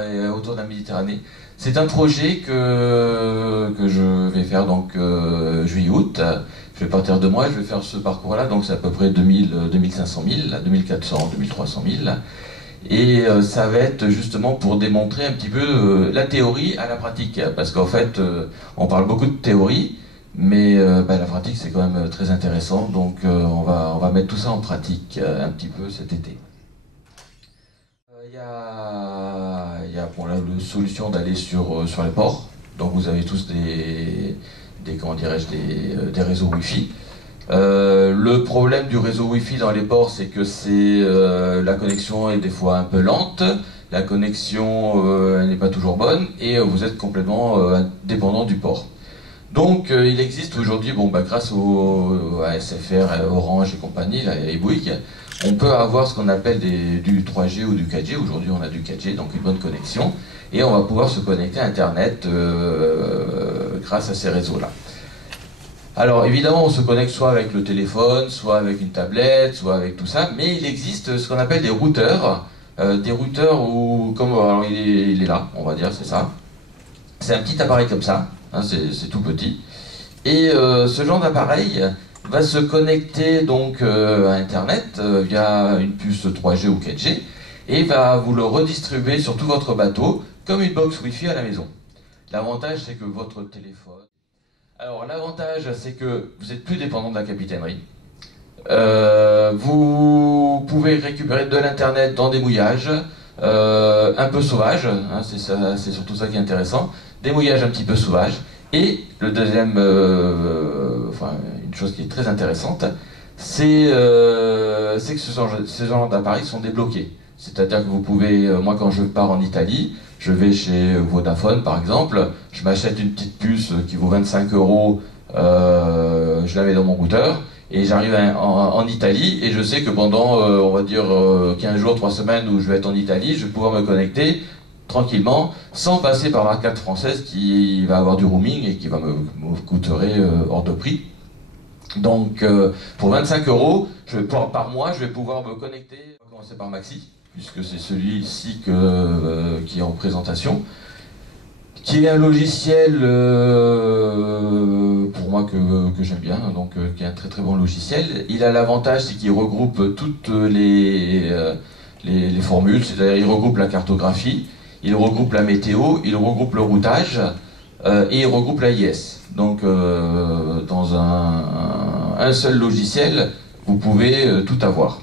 et autour de la Méditerranée. C'est un projet que je vais faire donc juillet-août. Je vais partir de moi, je vais faire ce parcours-là, donc c'est à peu près 2500 000, 2400, 2300 000. Et ça va être justement pour démontrer un petit peu la théorie à la pratique. Parce qu'en fait, on parle beaucoup de théorie, mais la pratique c'est quand même très intéressant. Donc on va mettre tout ça en pratique un petit peu cet été. Il y a bon, la solution d'aller sur les ports. Donc vous avez tous comment dirais-je, des réseaux Wi-Fi. Le problème du réseau Wi-Fi dans les ports, c'est que la connexion est des fois un peu lente, la connexion elle n'est pas toujours bonne, et vous êtes complètement dépendant du port. Donc il existe aujourd'hui, grâce à SFR, Orange et compagnie, et Bouygues, on peut avoir ce qu'on appelle du 3G ou du 4G. Aujourd'hui on a du 4G, donc une bonne connexion, et on va pouvoir se connecter à Internet grâce à ces réseaux-là. Alors évidemment on se connecte soit avec le téléphone, soit avec une tablette, soit avec tout ça, mais il existe ce qu'on appelle des routeurs où, alors il est là, on va dire, c'est ça. C'est un petit appareil comme ça, hein, c'est tout petit. Et ce genre d'appareil va se connecter donc à Internet via une puce 3G ou 4G et va vous le redistribuer sur tout votre bateau comme une box Wi-Fi à la maison. L'avantage c'est que votre téléphone... Alors l'avantage c'est que vous n'êtes plus dépendant de la capitainerie. Vous pouvez récupérer de l'internet dans des mouillages un peu sauvages, hein, c'est surtout ça qui est intéressant, des mouillages un petit peu sauvages. Et le deuxième, une chose qui est très intéressante, c'est que ce genre d'appareils sont débloqués. C'est-à-dire que vous pouvez, moi quand je pars en Italie, je vais chez Vodafone par exemple, je m'achète une petite puce qui vaut 25 €, je la mets dans mon routeur, et j'arrive en Italie, et je sais que pendant, on va dire, 15 jours, 3 semaines où je vais être en Italie, je vais pouvoir me connecter tranquillement, sans passer par la carte française qui va avoir du roaming et qui va me coûterait hors de prix. Donc pour 25 € par mois, je vais pouvoir me connecter. On va commencer par Maxi, puisque c'est celui-ci qui est en présentation, qui est un logiciel pour moi que j'aime bien, donc qui est un très très bon logiciel. Il a l'avantage, c'est qu'il regroupe toutes les formules, c'est-à-dire il regroupe la cartographie, il regroupe la météo, il regroupe le routage et il regroupe l'AIS. Donc dans un seul logiciel, vous pouvez tout avoir.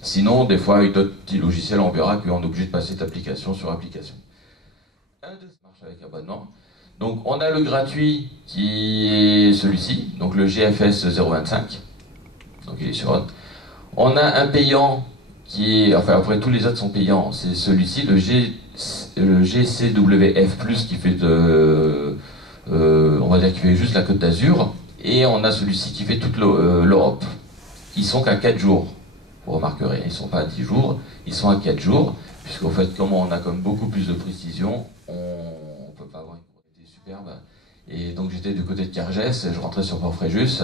Sinon, des fois, avec d'autres petits logiciels, on verra qu'on est obligé de passer d'application sur application. Marche avec abonnement. Donc on a le gratuit qui est celui-ci, donc le GFS 025. Donc il est sur Hot. On a un payant qui est, enfin après tous les autres sont payants, c'est celui-ci, le GCWF+, qui fait on va dire qui fait juste la Côte d'Azur, et on a celui-ci qui fait toute l'Europe. Ils sont qu'à 4 jours, vous remarquerez, ils ne sont pas à 10 jours, ils sont à 4 jours, puisqu'en fait, comme on a comme beaucoup plus de précision, on ne peut pas avoir une qualité superbe. Et donc j'étais du côté de Cargès, je rentrais sur Port-Fréjus,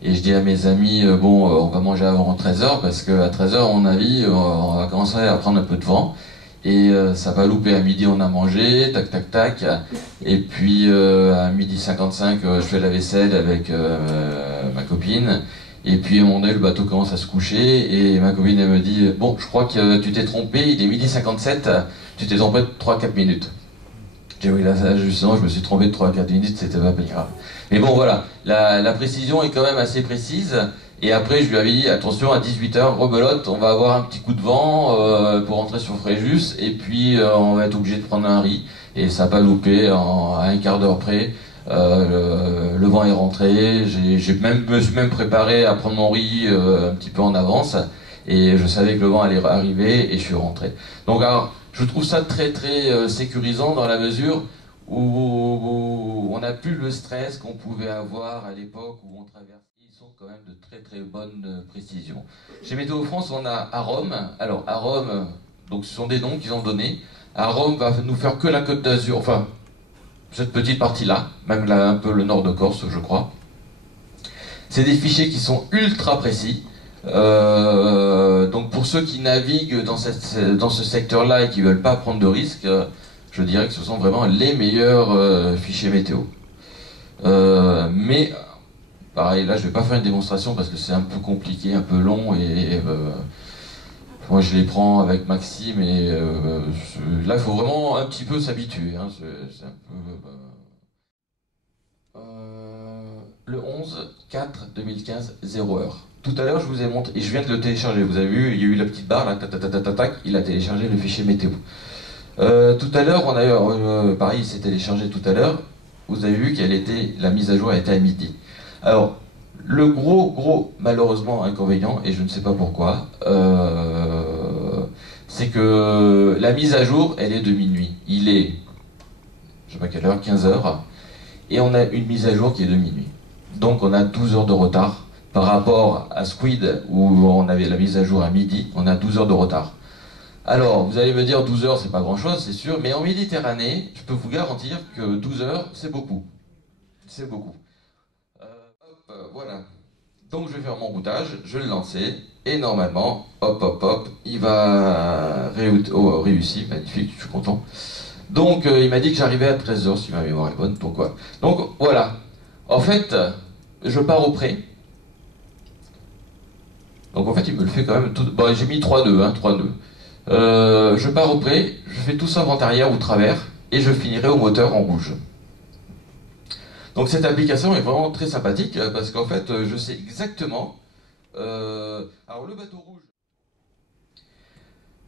et je dis à mes amis, on va manger avant 13 h, parce qu'à 13 h, à mon avis, on va commencer à prendre un peu de vent. Et ça va louper, à midi on a mangé, tac tac tac, et puis à 12h55 je fais la vaisselle avec ma copine, et puis à un moment donné le bateau commence à se coucher, et ma copine elle me dit « Bon, je crois que tu t'es trompé, il est 12h57, tu t'es trompé de 3-4 minutes. » J'ai dit « Oui, là justement je me suis trompé de 3-4 minutes, c'était pas grave. » Mais bon voilà, la précision est quand même assez précise. Et après, je lui avais dit, attention, à 18 h, rebelote, on va avoir un petit coup de vent pour rentrer sur Fréjus, et puis on va être obligé de prendre un riz, et ça n'a pas loupé, à un quart d'heure près, le vent est rentré, me suis même préparé à prendre mon riz un petit peu en avance, et je savais que le vent allait arriver, et je suis rentré. Donc alors, je trouve ça très très sécurisant dans la mesure où on n'a plus le stress qu'on pouvait avoir à l'époque où on traversait. Ils sont quand même de très très bonne précision. Chez Météo France, on a Arome. Alors Arome, donc ce sont des noms qu'ils ont donnés. Arome va nous faire que la Côte d'Azur, enfin cette petite partie-là, même là un peu le nord de Corse, je crois. C'est des fichiers qui sont ultra précis. Donc pour ceux qui naviguent dans ce secteur-là et qui ne veulent pas prendre de risques, je dirais que ce sont vraiment les meilleurs fichiers météo. Mais pareil, là je ne vais pas faire une démonstration parce que c'est un peu compliqué, un peu long et moi je les prends avec Maxime et là il faut vraiment un petit peu s'habituer. Hein, c'est un peu, le 11/4/2015, 0h. Tout à l'heure je vous ai montré, et je viens de le télécharger, vous avez vu, il y a eu la petite barre là, tac, il a téléchargé le fichier météo. Tout à l'heure, on a pareil, il s'est téléchargé tout à l'heure, vous avez vu la mise à jour a été à midi. Alors, le gros, malheureusement, inconvénient, et je ne sais pas pourquoi, c'est que la mise à jour, elle est de minuit. Il est, je sais pas quelle heure, 15h, et on a une mise à jour qui est de minuit. Donc on a 12 heures de retard par rapport à Squid, où on avait la mise à jour à midi, on a 12 heures de retard. Alors, vous allez me dire 12 heures, c'est pas grand-chose, c'est sûr, mais en Méditerranée, je peux vous garantir que 12 heures, c'est beaucoup. C'est beaucoup. Voilà. Donc je vais faire mon routage, je vais le lancer, et normalement, hop, il va réussir, magnifique, je suis content. Donc il m'a dit que j'arrivais à 13 heures, si ma mémoire est bonne, donc voilà. Donc voilà. En fait, je pars au pré. Donc en fait, il me le fait quand même tout... Bon, j'ai mis 3 nœuds, hein, 3 nœuds. Je pars au pré, je fais tout ça avant-arrière ou travers, et je finirai au moteur en rouge. Donc cette application est vraiment très sympathique, parce qu'en fait, je sais exactement... alors le bateau rouge...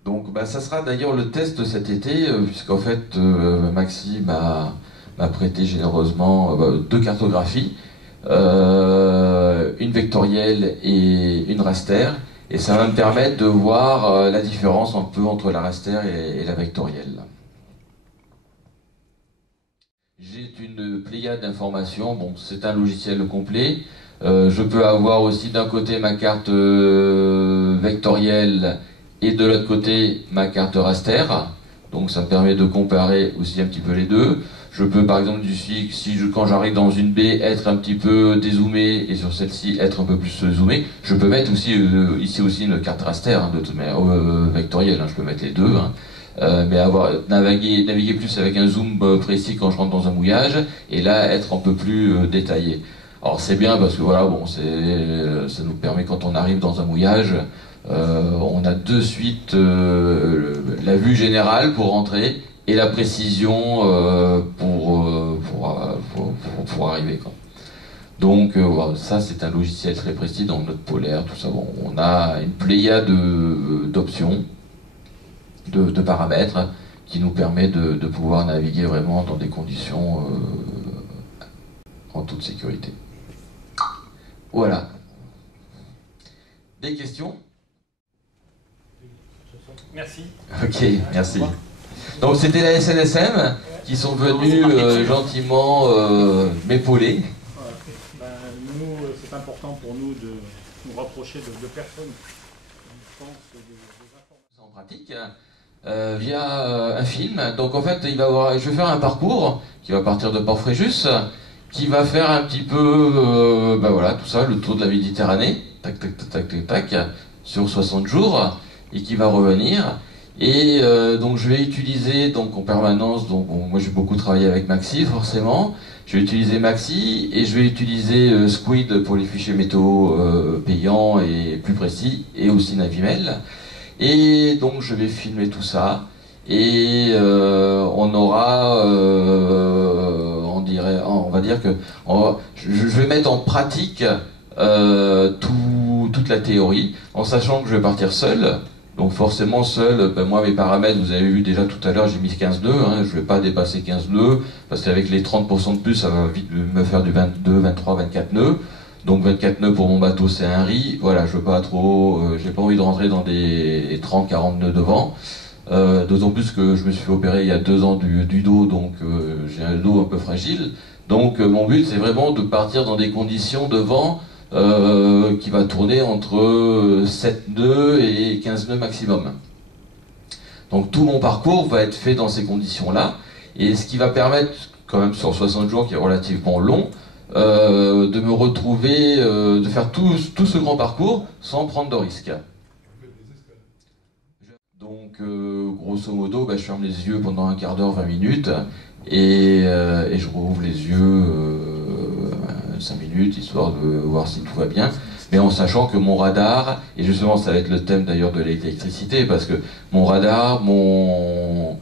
Donc bah, ça sera d'ailleurs le test cet été, puisqu'en fait, Maxime m'a prêté généreusement 2 cartographies, une vectorielle et une raster, et ça va me permettre de voir la différence un peu entre la raster et la vectorielle. J'ai une pléiade d'informations, bon, c'est un logiciel complet. Je peux avoir aussi d'un côté ma carte vectorielle et de l'autre côté ma carte raster. Donc ça me permet de comparer aussi un petit peu les deux. Je peux par exemple, quand j'arrive dans une baie, être un petit peu dézoomé et sur celle-ci être un peu plus zoomé. Je peux mettre aussi ici aussi une carte raster, hein, de toute manière, vectorielle, hein, je peux mettre les deux. Hein. Mais naviguer plus avec un zoom précis quand je rentre dans un mouillage, et là être un peu plus détaillé. Alors c'est bien parce que voilà, bon, ça nous permet quand on arrive dans un mouillage, on a de suite la vue générale pour rentrer et la précision pour arriver, quoi. Donc ça c'est un logiciel très précis dans notre polaire, tout ça. Bon, on a une pléiade d'options, de paramètres qui nous permet de pouvoir naviguer vraiment dans des conditions en toute sécurité. Voilà. Des questions? Merci. Ok, merci. Donc c'était la SNSM qui sont venus gentiment m'épauler. Ben, nous, c'est important pour nous de nous rapprocher de personnes qui pensent des informations En pratique, via un film. Donc en fait, je vais faire un parcours qui va partir de Port-Fréjus, qui va faire un petit peu, ben voilà, tout ça, le tour de la Méditerranée, tac, tac, tac, tac, tac, tac, sur 60 jours, et qui va revenir. Et donc je vais utiliser donc en permanence, donc bon, moi j'ai beaucoup travaillé avec Maxi forcément, je vais utiliser Maxi et je vais utiliser Squid pour les fichiers météo payants et plus précis, et aussi Navimel. Et donc je vais filmer tout ça, et on aura, on va dire que je vais mettre en pratique toute la théorie, en sachant que je vais partir seul. Donc forcément seul, ben moi mes paramètres, vous avez vu déjà tout à l'heure, j'ai mis 15 nœuds, hein, je ne vais pas dépasser 15 nœuds, parce qu'avec les 30% de plus, ça va vite me faire du 22, 23, 24 nœuds. Donc 24 nœuds pour mon bateau, c'est un riz. Voilà, je veux pas trop, j'ai pas envie de rentrer dans des 30, 40 nœuds de vent. D'autant plus que je me suis fait opérer il y a 2 ans du dos, donc j'ai un dos un peu fragile. Donc mon but, c'est vraiment de partir dans des conditions de vent qui va tourner entre 7 nœuds et 15 nœuds maximum. Donc tout mon parcours va être fait dans ces conditions-là, et ce qui va permettre, quand même sur 60 jours qui est relativement long, de me retrouver, de faire tout ce grand parcours sans prendre de risques. Donc, grosso modo, je ferme les yeux pendant un quart d'heure, 20 minutes, et je rouvre les yeux 5 minutes, histoire de voir si tout va bien, mais en sachant que mon radar, et justement ça va être le thème d'ailleurs de l'électricité, parce que mon radar, mon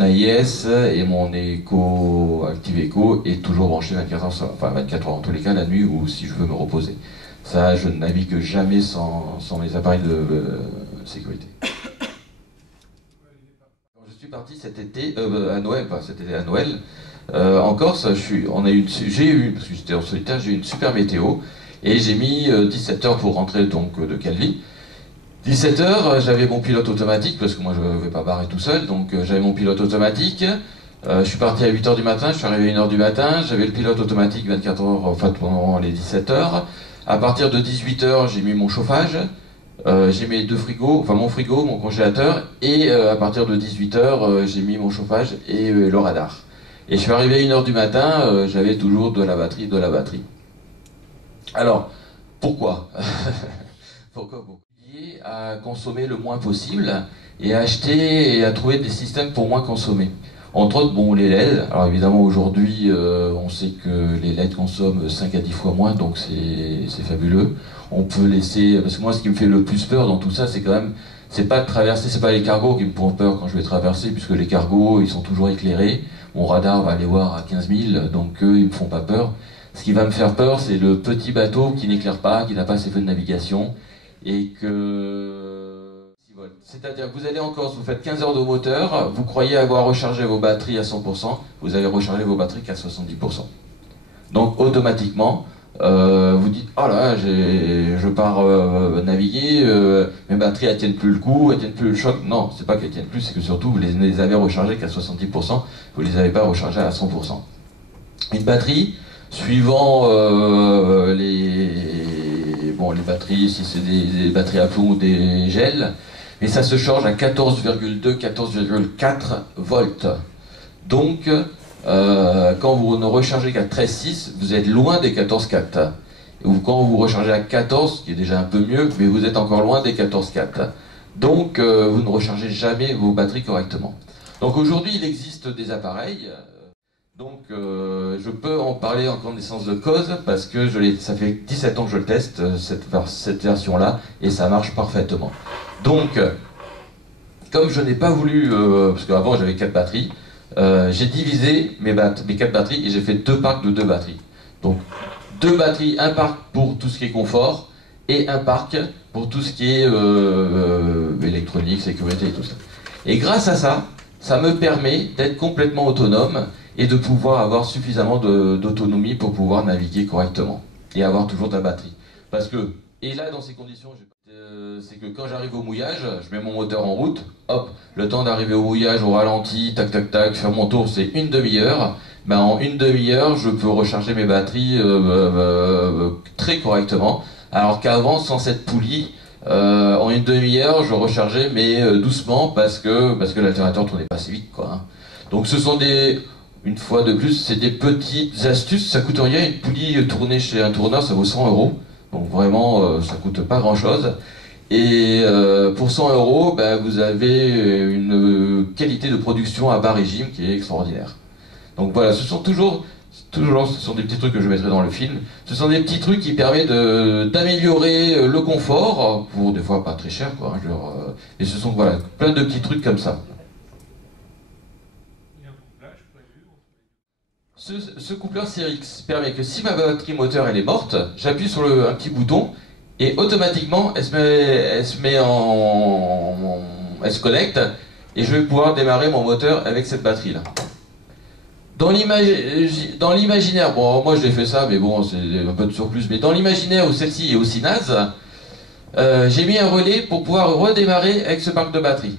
AIS et mon Eco, Active Eco est toujours branché 24 heures, enfin 24 heures en tous les cas, la nuit ou si je veux me reposer. Ça, je ne navigue jamais sans mes appareils de sécurité. Quand je suis parti cet été, à Noël, pas cet été, à Noël, en Corse, j'ai eu, parce que j'étais en solitaire, j'ai eu une super météo, et j'ai mis 17 heures pour rentrer donc de Calvi. 17 heures, j'avais mon pilote automatique, parce que moi je ne vais pas barrer tout seul, donc j'avais mon pilote automatique. Je suis parti à 8 heures du matin, je suis arrivé à 1 heure du matin, j'avais le pilote automatique 24 heures, enfin pendant les 17 heures. À partir de 18 heures, j'ai mis mon chauffage, j'ai mis 2 frigos, enfin mon frigo, mon congélateur, et à partir de 18 heures, j'ai mis mon chauffage et le radar. Et je suis arrivé à 1 heure du matin, j'avais toujours de la batterie. Alors, pourquoi Pourquoi à consommer le moins possible et à acheter et à trouver des systèmes pour moins consommer. Entre autres, bon, les LED. Alors évidemment, aujourd'hui, on sait que les LED consomment 5 à 10 fois moins, donc c'est fabuleux. On peut laisser... Parce que moi, ce qui me fait le plus peur dans tout ça, c'est quand même... C'est pas de traverser, c'est pas les cargos qui me font peur quand je vais traverser, puisque les cargos, ils sont toujours éclairés. Mon radar va aller voir à 15 000, donc eux, ils me font pas peur. Ce qui va me faire peur, c'est le petit bateau qui n'éclaire pas, qui n'a pas ses feux de navigation, et que... C'est-à-dire que vous allez en Corse, vous faites 15 heures de moteur, vous croyez avoir rechargé vos batteries à 100%, vous avez rechargé vos batteries qu'à 70%. Donc automatiquement, vous dites, oh là, je pars naviguer, mes batteries elles tiennent plus le coup, elles tiennent plus le choc. Non, c'est pas qu'elles tiennent plus, c'est que surtout vous les avez rechargées qu'à 70%, vous les avez pas rechargées à 100%. Une batterie, suivant les batteries, si c'est des batteries à plomb ou des gels, mais ça se charge à 14,2, 14,4 volts. Donc, quand vous ne rechargez qu'à 13,6, vous êtes loin des 14,4. Ou quand vous rechargez à 14, qui est déjà un peu mieux, mais vous êtes encore loin des 14,4. Donc, vous ne rechargez jamais vos batteries correctement. Donc aujourd'hui, il existe des appareils. Donc je peux en parler en connaissance de cause parce que ça fait 17 ans que je le teste, cette version-là, et ça marche parfaitement. Donc, comme je n'ai pas voulu, parce qu'avant j'avais 4 batteries, j'ai divisé mes 4 batteries et j'ai fait 2 parcs de 2 batteries. Donc 2 batteries, un parc pour tout ce qui est confort et un parc pour tout ce qui est électronique, sécurité et tout ça. Et grâce à ça, ça me permet d'être complètement autonome et de pouvoir avoir suffisamment d'autonomie pour pouvoir naviguer correctement et avoir toujours de la batterie. Parce que, et là dans ces conditions, c'est que quand j'arrive au mouillage, je mets mon moteur en route, hop, le temps d'arriver au mouillage, au ralenti, tac tac tac, faire mon tour, c'est une demi-heure. Ben, en une demi-heure, je peux recharger mes batteries très correctement, alors qu'avant, sans cette poulie, en une demi-heure, je rechargeais, mais doucement, parce que l'alternateur tournait pas assez vite, quoi. Hein. Donc ce sont une fois de plus, c'est des petites astuces, ça coûte rien, une poulie tournée chez un tourneur, ça vaut 100 €, donc vraiment, ça coûte pas grand-chose. Et pour 100 €, ben, vous avez une qualité de production à bas régime qui est extraordinaire. Donc voilà, ce sont toujours, ce sont des petits trucs que je mettrai dans le film, ce sont des petits trucs qui permettent d'améliorer le confort, pour des fois pas très cher, quoi, hein, genre, et ce sont voilà, plein de petits trucs comme ça. Ce coupleur CRX permet que si ma batterie moteur elle est morte, j'appuie sur un petit bouton et automatiquement elle se connecte et je vais pouvoir démarrer mon moteur avec cette batterie là. Dans l'imaginaire, bon moi j'ai fait ça mais bon c'est un peu de surplus, mais dans l'imaginaire où celle-ci est aussi naze, j'ai mis un relais pour pouvoir redémarrer avec ce parc de batterie.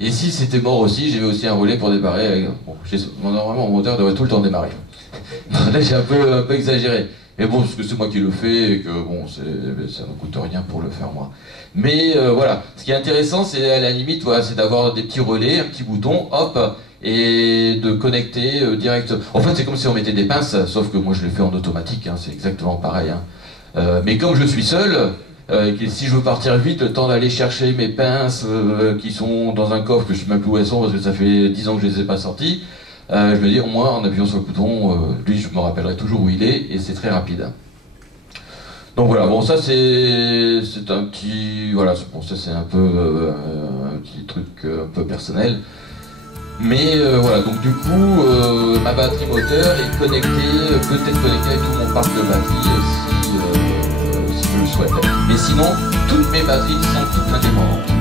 Et si c'était mort aussi, j'avais aussi un relais pour démarrer avec... Bon, normalement mon moteur devrait tout le temps démarrer. Là j'ai un peu exagéré. Mais bon, parce que c'est moi qui le fais et que bon, ça ne coûte rien pour le faire moi. Mais voilà, ce qui est intéressant, c'est à la limite, voilà, c'est d'avoir des petits relais, un petit bouton, hop, et de connecter direct. En fait, c'est comme si on mettait des pinces, sauf que moi je l'ai fait en automatique, hein, c'est exactement pareil. Hein. Mais comme je suis seul, si je veux partir vite, le temps d'aller chercher mes pinces qui sont dans un coffre que je ne sais même plus où elles sont parce que ça fait 10 ans que je les ai pas sorties, je me dis au moins en appuyant sur le bouton, lui je me rappellerai toujours où il est et c'est très rapide. Donc voilà, bon ça c'est un petit, voilà, bon, ça c'est un peu un petit truc un peu personnel. Mais voilà, donc du coup, ma batterie moteur est connectée, peut-être connectée avec tout mon parc de batterie si je le souhaite. Mais sinon, toutes mes batteries sont toutes indépendantes.